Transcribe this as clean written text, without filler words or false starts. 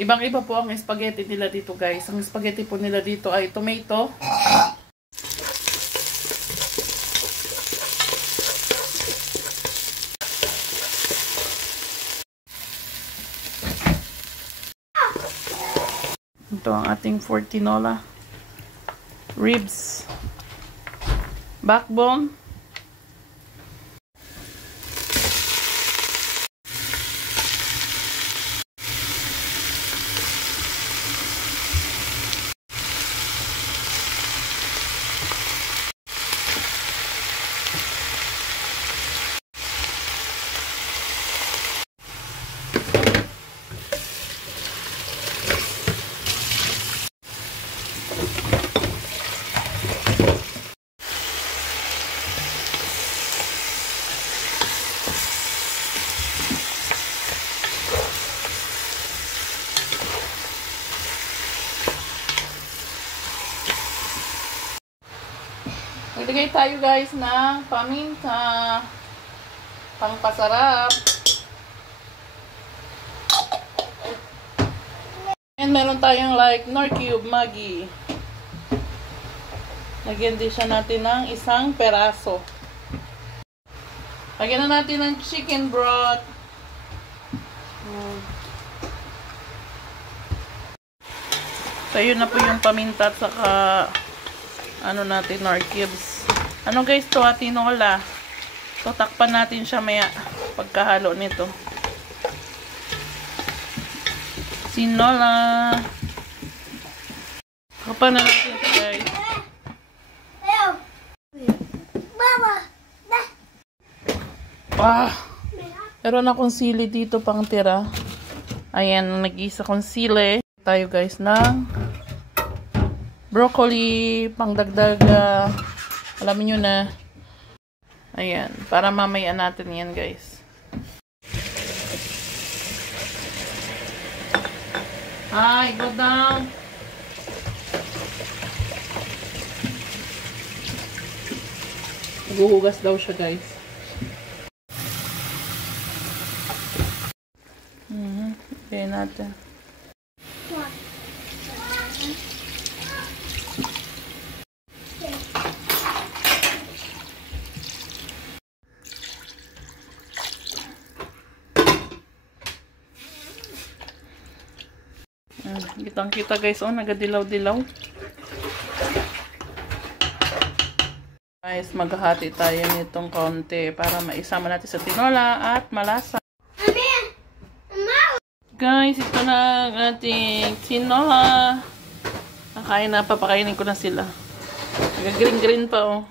Ibang-iba po ang spaghetti nila dito, guys. Ang spaghetti po nila dito ay tomato. Ito ang ating for tinola. Ribs. Backbone. Maglagay tayo guys ng paminta, pangpasarap. And meron tayong like Knorr Cube Maggi. Lagyan din siya natin ng isang peraso. Lagyan na natin ng chicken broth. So yun na po yung paminta at saka ano natin, Knorr Cubes. Ano guys to, tinola. So takpan natin siya maya pagkahalo nito. Tinola. Takpan na natin siya guys. Meron akong sili dito pang tira. Ayan, nag-isa kong sili. Tayo guys ng broccoli, pangdagdag, alam niyo na. Ayan, para mamaya natin yan guys. Hi, go down. Guhugas daw siya guys. Okay natin. Kitang-kita guys, oh, nagadilaw-dilaw. Guys, maghahati tayo nitong konti para maisama natin sa tinola at malasa. Guys, ito na ang ating tinola. Nakain na, papakainin ko na sila. Nag-green-green pa, oh.